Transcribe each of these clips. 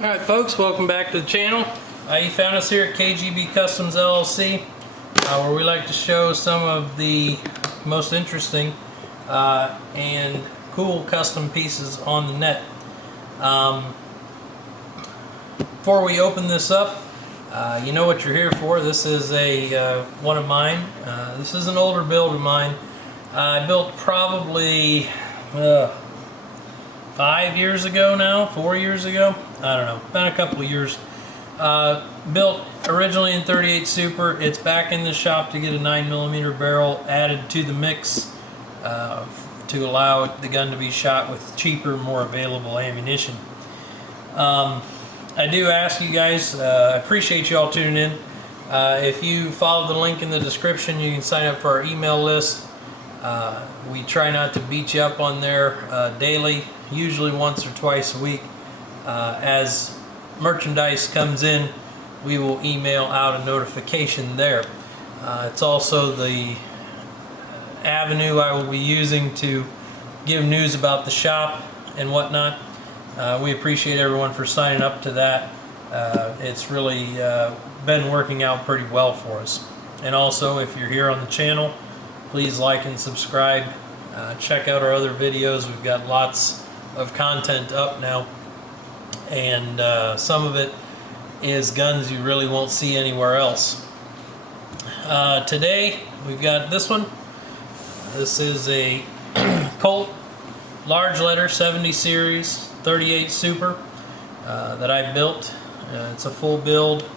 Alright folks, welcome back to the channel. You found us here at KGB Customs LLC, where we like to show some of the most interesting and cool custom pieces on the net. Before we open this up, you know what you're here for. This is a one of mine. This is an older build of mine. I built probably 5 years ago now, 4 years ago, I don't know, about a couple of years. Built originally in 38 Super. It's back in the shop to get a 9mm barrel added to the mix to allow the gun to be shot with cheaper, more available ammunition. I do ask you guys, I appreciate you all tuning in. If you follow the link in the description, you can sign up for our email list. We try not to beat you up on there daily, usually once or twice a week. As merchandise comes in, we will email out a notification there. It's also the avenue I will be using to give news about the shop and whatnot. We appreciate everyone for signing up to that. It's really been working out pretty well for us. And also, if you're here on the channel, please like and subscribe. Check out our other videos. We've got lots of content up now, and some of it is guns you really won't see anywhere else. Today we've got this one. This is a Colt large letter 70 series 38 Super that I built. It's a full build.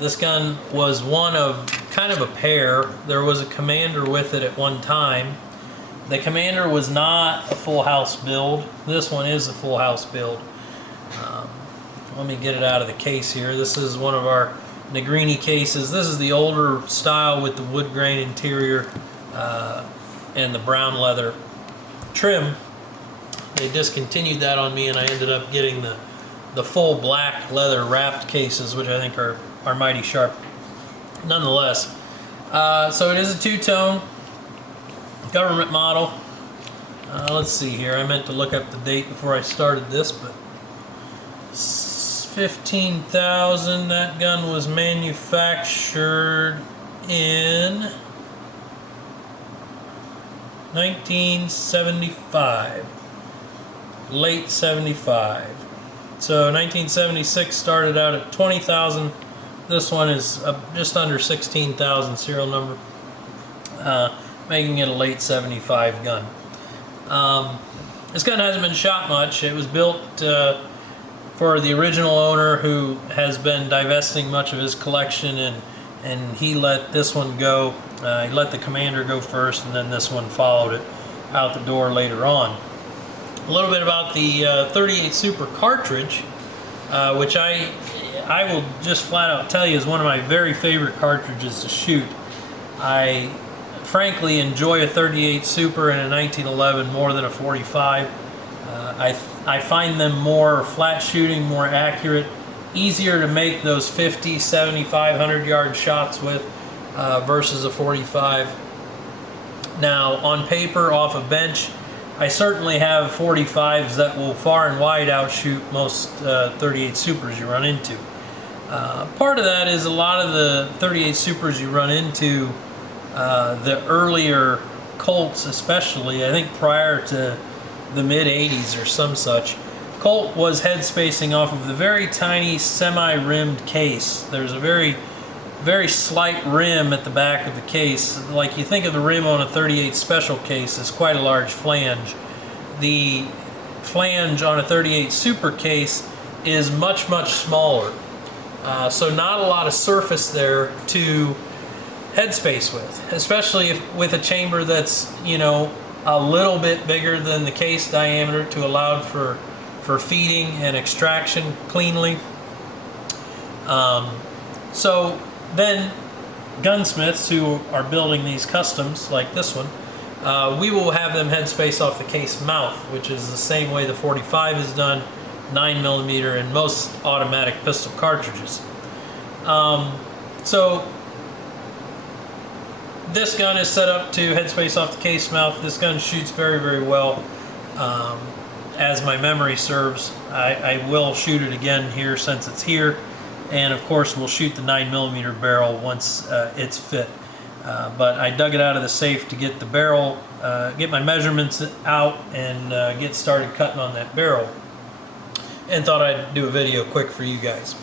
This gun was one of kind of a pair. There was a Commander with it at one time. The Commander was not a full house build. This one is a full house build. Let me get it out of the case here. This is one of our Negrini cases. This is the older style with the wood grain interior and the brown leather trim. They discontinued that on me, and I ended up getting the full black leather wrapped cases, which I think are mighty sharp nonetheless. So it is a two-tone government model. Let's see here, I meant to look up the date before I started this, but 15,000. That gun was manufactured in 1975, late 75. So 1976 started out at 20,000. This one is just under 16,000 serial number, making it a late 75 gun. This gun hasn't been shot much. It was built for the original owner, who has been divesting much of his collection, and he let this one go. He let the Commander go first, and then this one followed it out the door later on. A little bit about the 38 Super cartridge, which I will just flat out tell you is one of my very favorite cartridges to shoot. I frankly enjoy a 38 Super and a 1911 more than a 45. I find them more flat shooting, more accurate, easier to make those 50, 75, 100-yard shots with versus a 45. Now, on paper, off a bench, I certainly have 45s that will far and wide outshoot most 38 Supers you run into. Part of that is a lot of the 38 Supers you run into, the earlier Colts especially, I think prior to the mid-80s or some such, Colt was head spacing off of the very tiny semi-rimmed case. There's a very, very slight rim at the back of the case. Like you think of the rim on a 38 Special case as quite a large flange. The flange on a 38 Super case is much, much smaller. So not a lot of surface there to headspace with, especially with a chamber that's, you know, a little bit bigger than the case diameter to allow for feeding and extraction cleanly. So then gunsmiths who are building these customs like this one, we will have them headspace off the case mouth, which is the same way the 45 is done, 9mm, and most automatic pistol cartridges. So this gun is set up to headspace off the case mouth. This gun shoots very, very well. As my memory serves, I will shoot it again here since it's here, and of course we'll shoot the 9mm barrel once it's fit. But I dug it out of the safe to get the barrel, get my measurements out, and get started cutting on that barrel, and thought I'd do a video quick for you guys.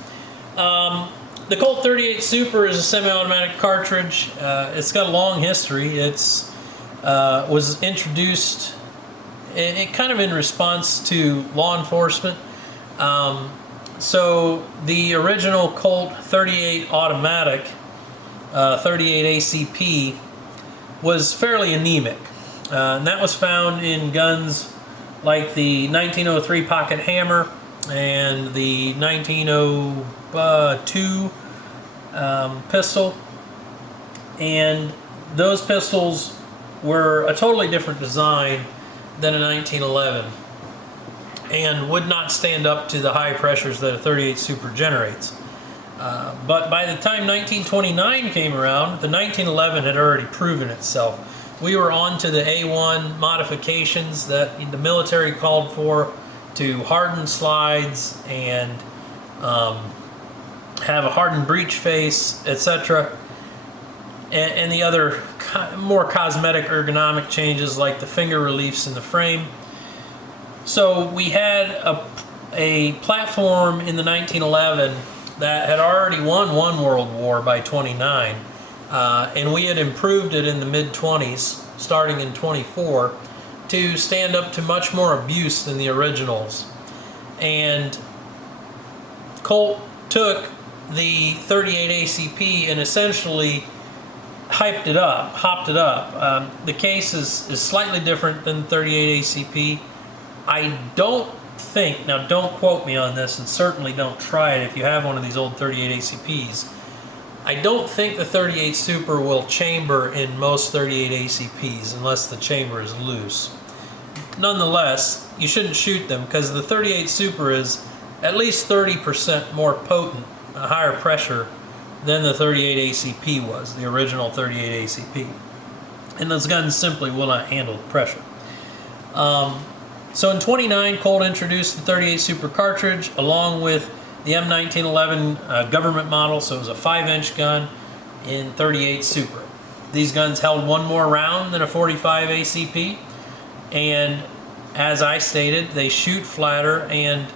The Colt 38 Super is a semi-automatic cartridge. It's got a long history. It's was introduced kind of in response to law enforcement. So the original Colt 38 automatic, 38 ACP, was fairly anemic. And that was found in guns like the 1903 Pocket Hammer and the 1902 pistol. And those pistols were a totally different design than a 1911 and would not stand up to the high pressures that a 38 Super generates. But by the time 1929 came around, the 1911 had already proven itself. We were on to the A1 modifications that the military called for to harden slides and have a hardened breech face, etc. And the other more cosmetic ergonomic changes like the finger reliefs in the frame. So we had a platform in the 1911 that had already won one world war by 29, and we had improved it in the mid-20s, starting in 24, to stand up to much more abuse than the originals. And Colt took the 38 ACP and essentially hyped it up, hopped it up. The case is slightly different than 38 ACP. I don't think, now don't quote me on this, and certainly don't try it if you have one of these old 38 ACPs. I don't think the 38 Super will chamber in most 38 ACPs unless the chamber is loose. Nonetheless, you shouldn't shoot them because the 38 Super is at least 30% more potent, a higher pressure than the 38 ACP was, the original 38 ACP. And those guns simply will not handle the pressure. So in 29, Colt introduced the 38 Super cartridge along with the M1911 government model, so it was a 5-inch gun in 38 Super. These guns held one more round than a 45 ACP, and as I stated, they shoot flatter and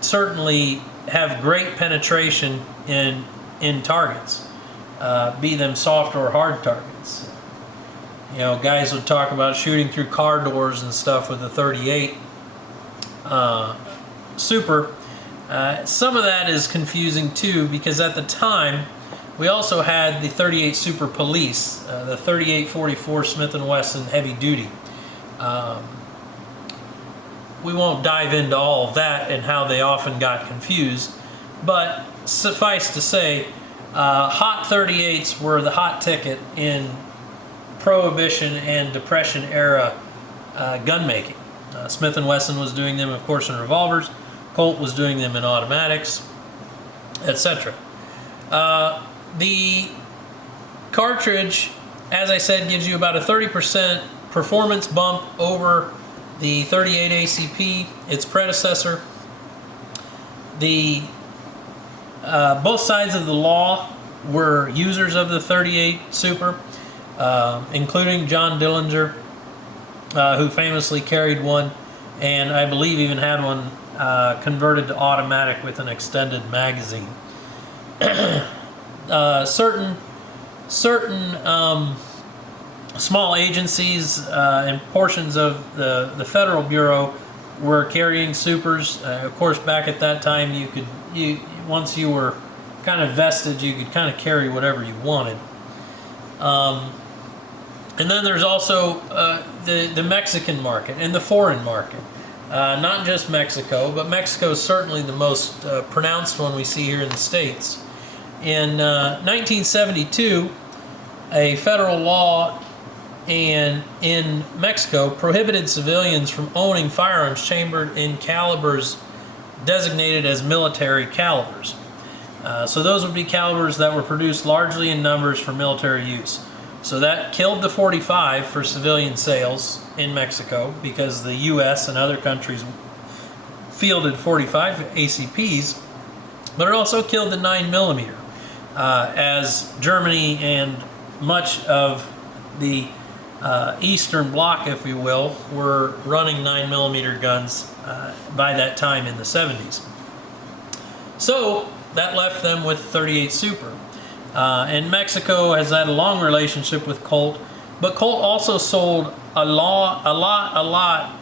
certainly have great penetration in targets, be them soft or hard targets. You know, guys would talk about shooting through car doors and stuff with the 38 Super. Some of that is confusing too, because at the time we also had the 38 Super Police, the 3844 Smith & Wesson heavy duty. We won't dive into all of that and how they often got confused, but suffice to say, hot 38s were the hot ticket in Prohibition and Depression era gun making. Smith & Wesson was doing them, of course, in revolvers. Colt was doing them in automatics, etc. The cartridge, as I said, gives you about a 30% performance bump over the 38 ACP, its predecessor. Both sides of the law were users of the 38 Super, including John Dillinger, who famously carried one, and I believe even had one converted to automatic with an extended magazine. Certain small agencies and portions of the Federal Bureau were carrying Supers. Of course, back at that time, once you were kind of vested, you could kind of carry whatever you wanted. And then there's also the Mexican market and the foreign market. Not just Mexico, but Mexico is certainly the most pronounced one we see here in the States. In 1972, a federal law in Mexico prohibited civilians from owning firearms chambered in calibers designated as military calibers. So those would be calibers that were produced largely in numbers for military use. So that killed the .45 for civilian sales in Mexico because the U.S. and other countries fielded 45 ACPs, but it also killed the 9mm, as Germany and much of the Eastern Bloc, if you will, were running 9mm guns by that time in the 70s. So that left them with 38 Super. And Mexico has had a long relationship with Colt, but Colt also sold a lot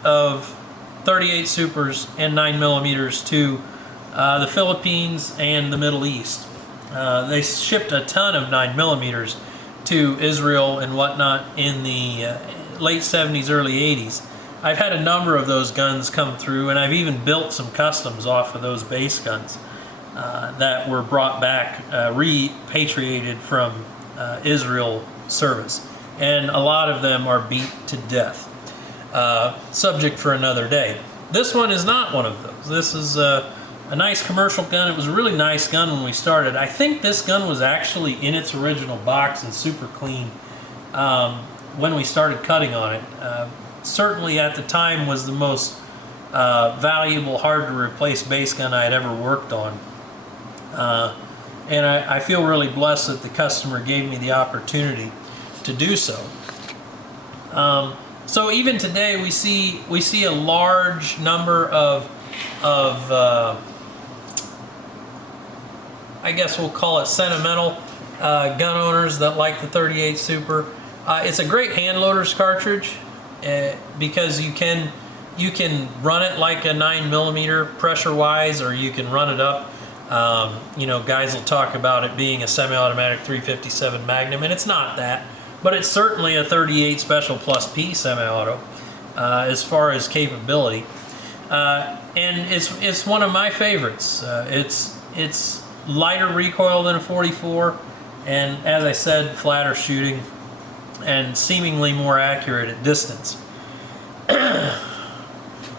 of 38 Supers and 9mm to the Philippines and the Middle East. They shipped a ton of 9mm to Israel and whatnot in the late 70s, early 80s. I've had a number of those guns come through, and I've even built some customs off of those base guns that were brought back, repatriated from Israel service. And a lot of them are beat to death. Subject for another day. This one is not one of those. This is a nice commercial gun. It was a really nice gun when we started. I think this gun was actually in its original box and super clean when we started cutting on it. Certainly at the time was the most valuable, hard to replace base gun I had ever worked on. And I feel really blessed that the customer gave me the opportunity to do so. So even today we see a large number of I guess we'll call it sentimental gun owners that like the 38 Super. It's a great hand loaders cartridge because you can run it like a 9mm pressure wise, or you can run it up. You know, guys will talk about it being a semi-automatic 357 Magnum, and it's not that, but it's certainly a 38 Special Plus P semi-auto as far as capability. And it's one of my favorites. It's lighter recoil than a 44, and as I said, flatter shooting and seemingly more accurate at distance.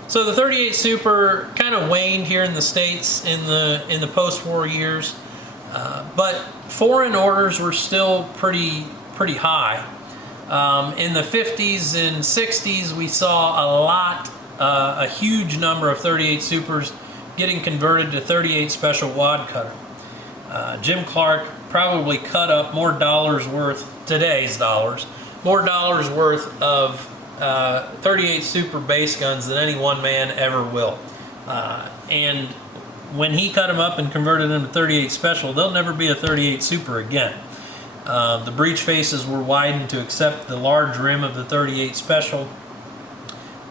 So the 38 Super kind of waned here in the States in the post-war years, but foreign orders were still pretty high. In the 50s and 60s, we saw a huge number of 38 Supers getting converted to 38 Special Wad Cutter. Jim Clark probably cut up more dollars worth, today's dollars, more dollars worth of 38 Super base guns than any one man ever will. And when he cut them up and converted them to 38 Special, they'll never be a 38 Super again. The breech faces were widened to accept the large rim of the 38 Special,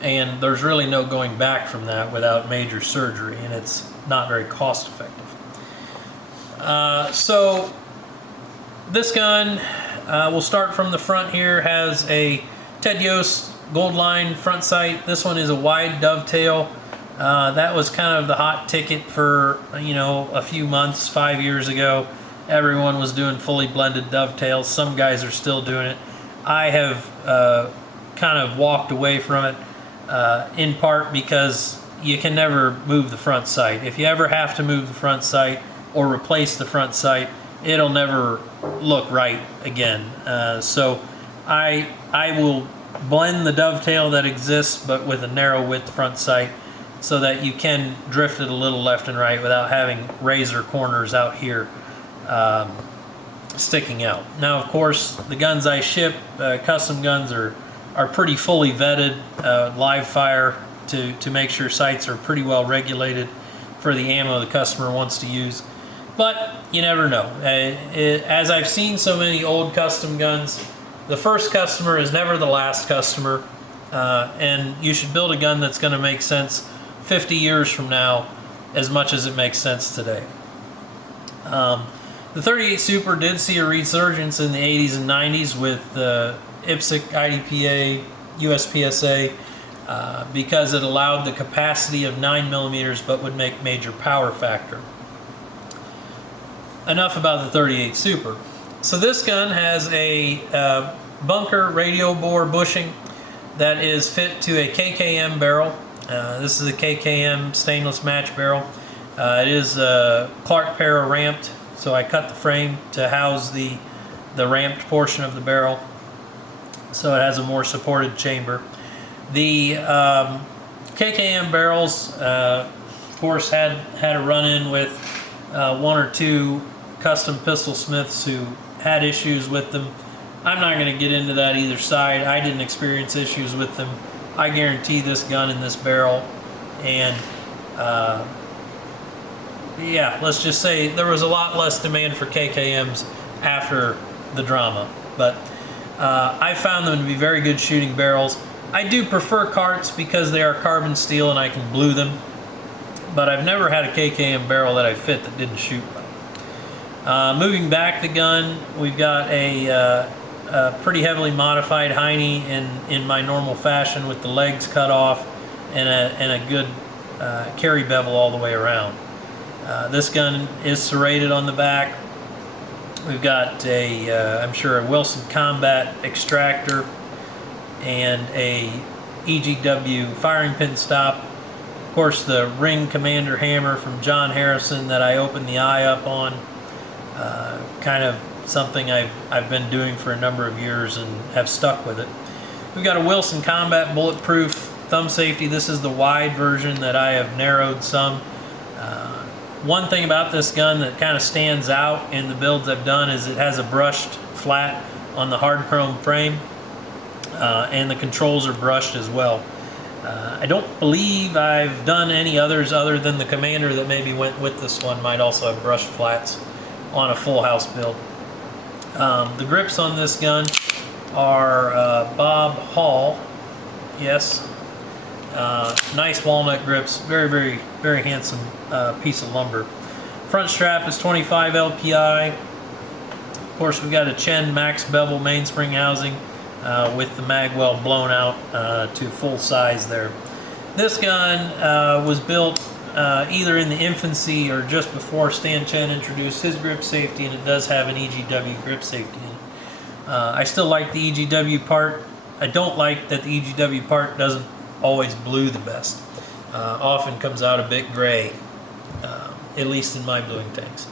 and there's really no going back from that without major surgery, and it's not very cost effective. So this gun, we'll start from the front here, has a Ted Yost gold line front sight. This one is a wide dovetail. That was kind of the hot ticket for, you know, a few months, 5 years ago. Everyone was doing fully blended dovetails. Some guys are still doing it. I have kind of walked away from it in part because you can never move the front sight. If you ever have to move the front sight or replace the front sight, it'll never look right again. So I will blend the dovetail that exists, but with a narrow width front sight, so that you can drift it a little left and right without having razor corners out here sticking out. Now, of course, the guns I ship, custom guns, are pretty fully vetted, live fire to make sure sights are pretty well regulated for the ammo the customer wants to use. But you never know. As I've seen so many old custom guns, the first customer is never the last customer, and you should build a gun that's going to make sense 50 years from now as much as it makes sense today. The 38 Super did see a resurgence in the 80s and 90s with IPSC, IDPA, USPSA, because it allowed the capacity of 9mm but would make major power factor. Enough about the 38 Super. So this gun has a bunker radio bore bushing that is fit to a KKM barrel. This is a KKM stainless match barrel. It is Clark para ramped, so I cut the frame to house the ramped portion of the barrel, so it has a more supported chamber. The KKM barrels Of course, had a run-in with one or two custom pistol smiths who had issues with them. I'm not going to get into that either side. I didn't experience issues with them. I guarantee this gun and this barrel. And yeah, let's just say there was a lot less demand for KKMs after the drama. But I found them to be very good shooting barrels. I do prefer carts because they are carbon steel and I can blue them. But I've never had a KKM barrel that I fit that didn't shoot well. Moving back the gun, we've got a pretty heavily modified hiney in my normal fashion with the legs cut off and a good carry bevel all the way around. This gun is serrated on the back. We've got I'm sure a Wilson Combat extractor and a EGW firing pin stop. Of course, the Ring Commander hammer from John Harrison that I opened the eye up on. Kind of something I've been doing for a number of years and have stuck with it. We've got a Wilson Combat bulletproof thumb safety. This is the wide version that I have narrowed some. One thing about this gun that kind of stands out in the builds I've done is it has a brushed flat on the hard chrome frame, and the controls are brushed as well. I don't believe I've done any others other than the Commander that maybe went with this one might also have brushed flats on a full house build. The grips on this gun are Bob Hall. Yes. Nice walnut grips. Very, very, very handsome piece of lumber. Front strap is 25 LPI. Of course, we've got a Chen Max Bevel mainspring housing with the mag well blown out to full size there. This gun was built either in the infancy or just before Stan Chen introduced his grip safety, and it does have an EGW grip safety in it. I still like the EGW part. I don't like that the EGW part doesn't always blue the best. Often comes out a bit gray, at least in my bluing tanks.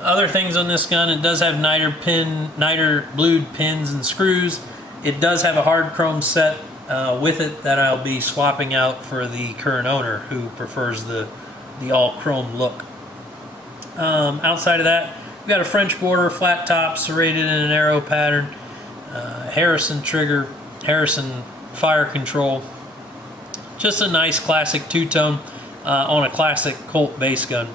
Other things on this gun, it does have niter blued pins and screws. It does have a hard chrome set with it that I'll be swapping out for the current owner who prefers the all chrome look. Outside of that, we've got a French border flat top serrated in an arrow pattern, Harrison trigger, Harrison fire control. Just a nice classic two-tone on a classic Colt base gun.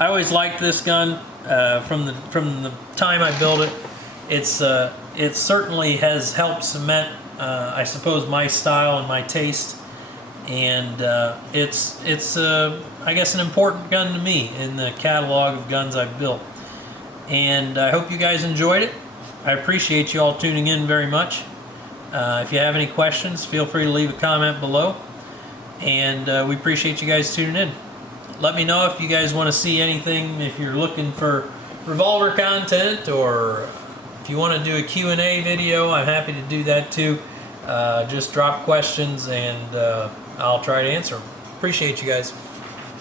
I always liked this gun from the time I built it. It certainly has helped cement, I suppose, my style and my taste, and it's I guess an important gun to me in the catalog of guns I've built. And I hope you guys enjoyed it. I appreciate you all tuning in very much. If you have any questions, feel free to leave a comment below, and we appreciate you guys tuning in. Let me know if you guys want to see anything, if you're looking for revolver content, or if you want to do a Q&A video, I'm happy to do that too. Just drop questions and I'll try to answer them. Appreciate you guys.